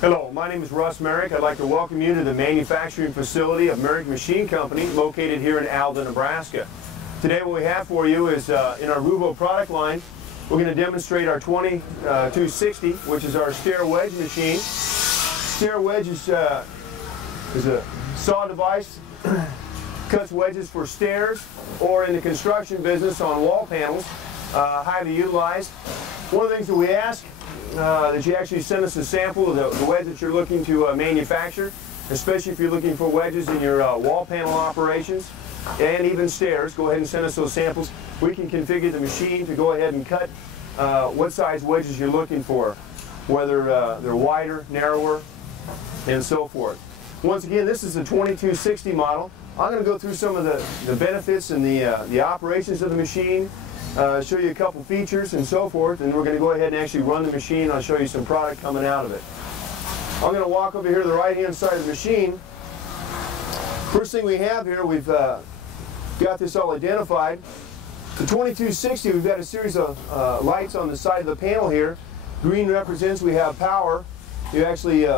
Hello, my name is Russ Merrick. I'd like to welcome you to the manufacturing facility of Merrick Machine Company located here in Alda, Nebraska. Today what we have for you is in our Ruvo product line, we're going to demonstrate our 2260, which is our stair wedge machine. Stair wedge is a saw device, cuts wedges for stairs or in the construction business on wall panels, highly utilized. One of the things that we ask that you actually send us a sample of the wedge that you're looking to manufacture, especially if you're looking for wedges in your wall panel operations and even stairs. Go ahead and send us those samples. We can configure the machine to go ahead and cut what size wedges you're looking for, whether they're wider, narrower, and so forth. Once again, this is the 2260 model. I'm going to go through some of the benefits and the operations of the machine, show you a couple features and so forth, and we're going to go ahead and actually run the machine. I'll show you some product coming out of it. I'm going to walk over here to the right hand side of the machine. First thing we have here, we've got this all identified. The 2260, we've got a series of lights on the side of the panel here. Green represents we have power. You actually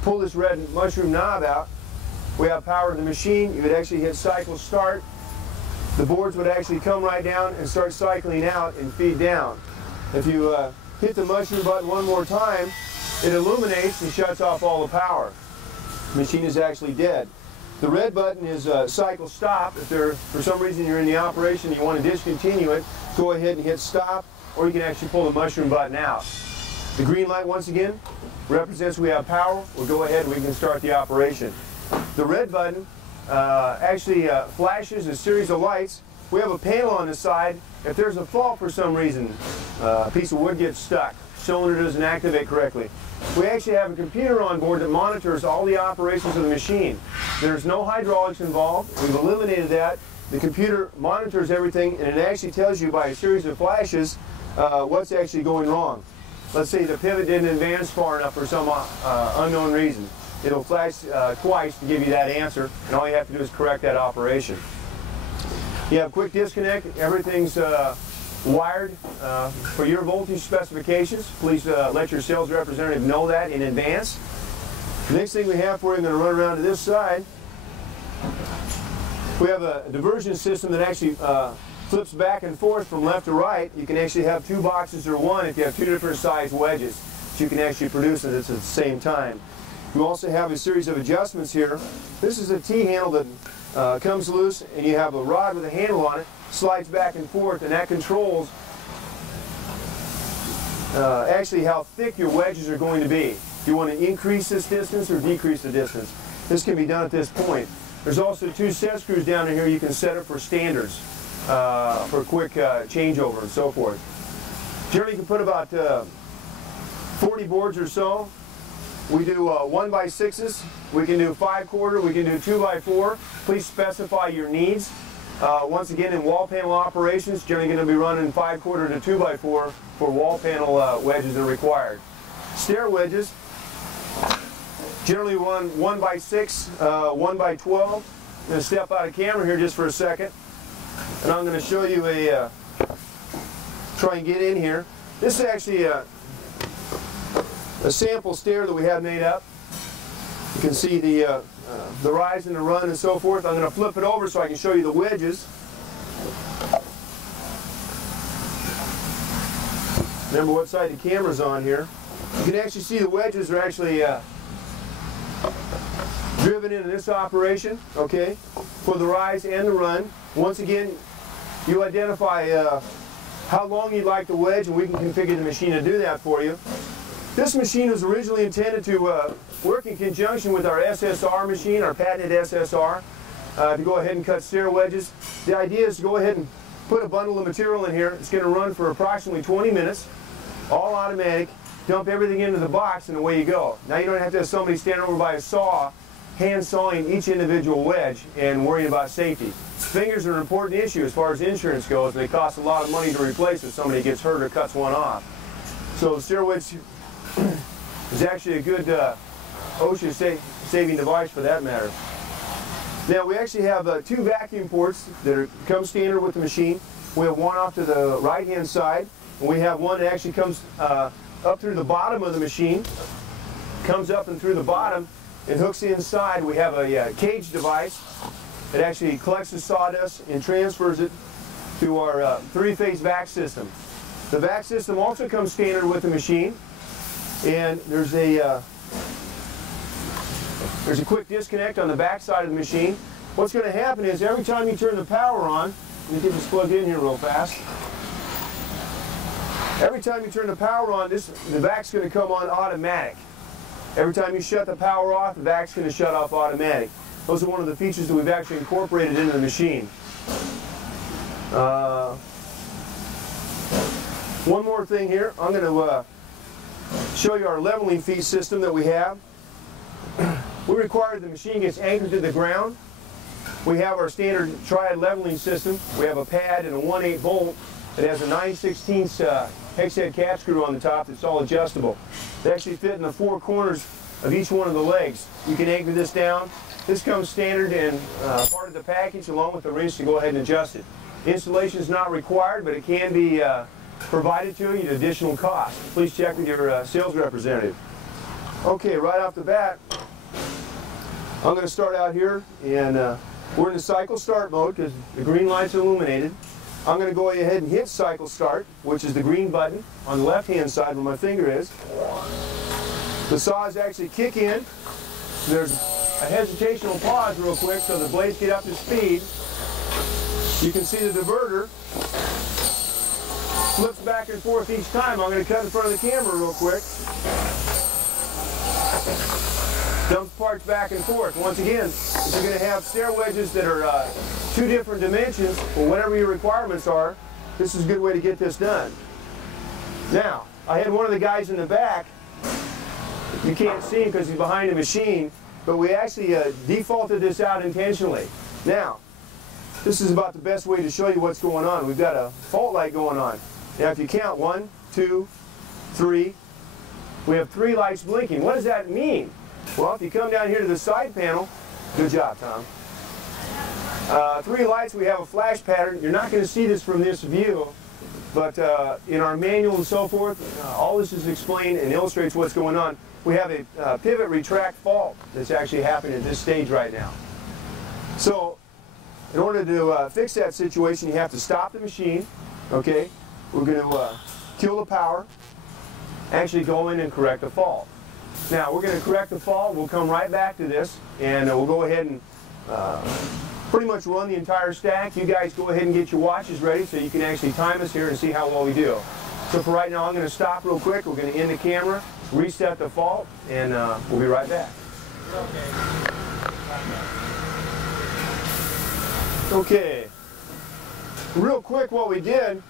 pull this red mushroom knob out. We have power to the machine. You would actually hit cycle start. The boards would actually come right down and start cycling out and feed down. If you hit the mushroom button one more time, it illuminates and shuts off all the power. The machine is actually dead. The red button is cycle stop. If for some reason you're in the operation and you want to discontinue it, go ahead and hit stop, or you can actually pull the mushroom button out. The green light, once again, represents we have power. We'll go ahead and we can start the operation. The red button actually flashes a series of lights. We have a panel on the side. If there's a fault for some reason, a piece of wood gets stuck, cylinder doesn't activate correctly, we actually have a computer on board that monitors all the operations of the machine. There's no hydraulics involved. We've eliminated that. The computer monitors everything, and it actually tells you by a series of flashes what's actually going wrong. Let's say the pivot didn't advance far enough for some unknown reason. It'll flash twice to give you that answer, and all you have to do is correct that operation. You have quick disconnect. Everything's wired for your voltage specifications. Please let your sales representative know that in advance. The next thing we have for you, I'm going to run around to this side. We have a diversion system that actually flips back and forth from left to right. You can actually have two boxes or one if you have two different size wedges that you can actually produce at the same time. You also have a series of adjustments here. This is a T-handle that comes loose, and you have a rod with a handle on it, slides back and forth, and that controls actually how thick your wedges are going to be. Do you want to increase this distance or decrease the distance? This can be done at this point. There's also two set screws down in here. You can set it for standards, for quick changeover and so forth. Generally, you can put about 40 boards or so. We do 1x6s, we can do 5/4, we can do 2x4. Please specify your needs. Once again, in wall panel operations, generally going to be running 5/4 to 2x4 for wall panel wedges that are required. Stair wedges, generally run 1x6, 1x12. I'm going to step out of camera here just for a second, and I'm going to show you try and get in here. This is actually a sample stair that we have made up. You can see the rise and the run and so forth. I'm going to flip it over so I can show you the wedges. Remember what side the camera's on here. You can actually see the wedges are actually driven into this operation, okay, for the rise and the run. Once again, you identify how long you'd like the wedge, and we can configure the machine to do that for you. This machine was originally intended to work in conjunction with our SSR machine, our patented SSR, to go ahead and cut stair wedges. The idea is to go ahead and put a bundle of material in here. It's going to run for approximately 20 minutes, all automatic. Dump everything into the box and away you go. Now you don't have to have somebody stand over by a saw, hand sawing each individual wedge and worrying about safety. Fingers are an important issue as far as insurance goes. They cost a lot of money to replace if somebody gets hurt or cuts one off. So the stair wedge is actually a good OSHA saving device for that matter. Now we actually have two vacuum ports that come standard with the machine. We have one off to the right hand side, and we have one that actually comes up through the bottom of the machine. comes up and through the bottom and hooks inside. We have a cage device that actually collects the sawdust and transfers it to our three-phase vac system. The vac system also comes standard with the machine, and there's a quick disconnect on the back side of the machine. What's going to happen is every time you turn the power on, let me get this plugged in here real fast. Every time you turn the power on, the vac's going to come on automatic. Every time you shut the power off, the vac's going to shut off automatic. Those are one of the features that we've actually incorporated into the machine. One more thing here. I'm going to show you our leveling feed system that we have. We require the machine gets anchored to the ground. We have our standard Triad leveling system. We have a pad and a 1/8 bolt that has a 9/16 hex head cap screw on the top that's all adjustable. They actually fit in the four corners of each one of the legs. You can anchor this down. This comes standard and part of the package along with the wrench to go ahead and adjust it. Installation is not required, but it can be provided to you at additional cost. Please check with your sales representative. Okay, right off the bat, I'm going to start out here, and we're in the cycle start mode because the green light's illuminated. I'm going to go ahead and hit cycle start, which is the green button on the left-hand side where my finger is. The saws actually kick in. There's a hesitational pause real quick so the blades get up to speed. You can see the diverter flips back and forth each time. I'm going to cut in front of the camera real quick. Dumps parts back and forth. Once again, if you're going to have stair wedges that are two different dimensions, or whatever your requirements are, this is a good way to get this done. Now, I had one of the guys in the back. You can't see him because he's behind the machine, but we actually defaulted this out intentionally. Now, this is about the best way to show you what's going on. We've got a fault light going on. Now, if you count 1, 2, 3, we have 3 lights blinking. What does that mean? Well, if you come down here to the side panel, good job, Tom. 3 lights, we have a flash pattern. You're not going to see this from this view, but in our manual and so forth, all this is explained and illustrates what's going on. We have a pivot retract fault that's actually happening at this stage right now. So, in order to fix that situation, you have to stop the machine, okay? We're going to kill the power, actually go in and correct the fault. Now, we're going to correct the fault. We'll come right back to this, and we'll go ahead and pretty much run the entire stack. You guys go ahead and get your watches ready so you can actually time us here and see how well we do. So for right now, I'm going to stop real quick. We're going to end the camera, reset the fault, and we'll be right back. Okay. Real quick, what we did,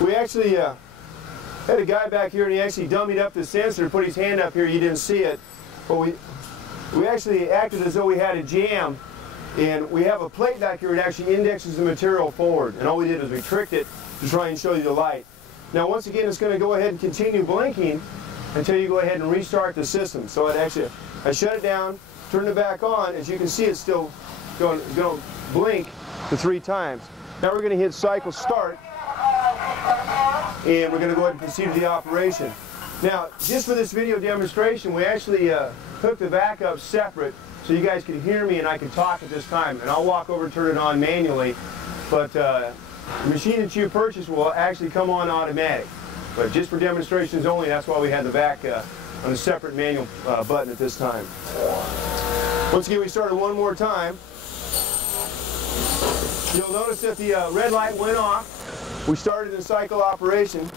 we actually had a guy back here, and he actually dummied up the sensor, put his hand up here. You didn't see it, but we actually acted as though we had a jam, and we have a plate back here that actually indexes the material forward, and all we did was we tricked it to try and show you the light. Now, once again, it's going to go ahead and continue blinking until you go ahead and restart the system. So I shut it down, turned it back on. As you can see, it's still going to blink to 3 times. Now we're going to hit cycle start, and we're going to go ahead and proceed with the operation. Now, just for this video demonstration, we actually hooked the vac up separate so you guys can hear me and I can talk at this time. And I'll walk over and turn it on manually, but the machine that you purchased will actually come on automatic. But just for demonstrations only, that's why we had the vac on a separate manual button at this time. Once again, we started one more time. You'll notice that the red light went off. We started in cycle operation.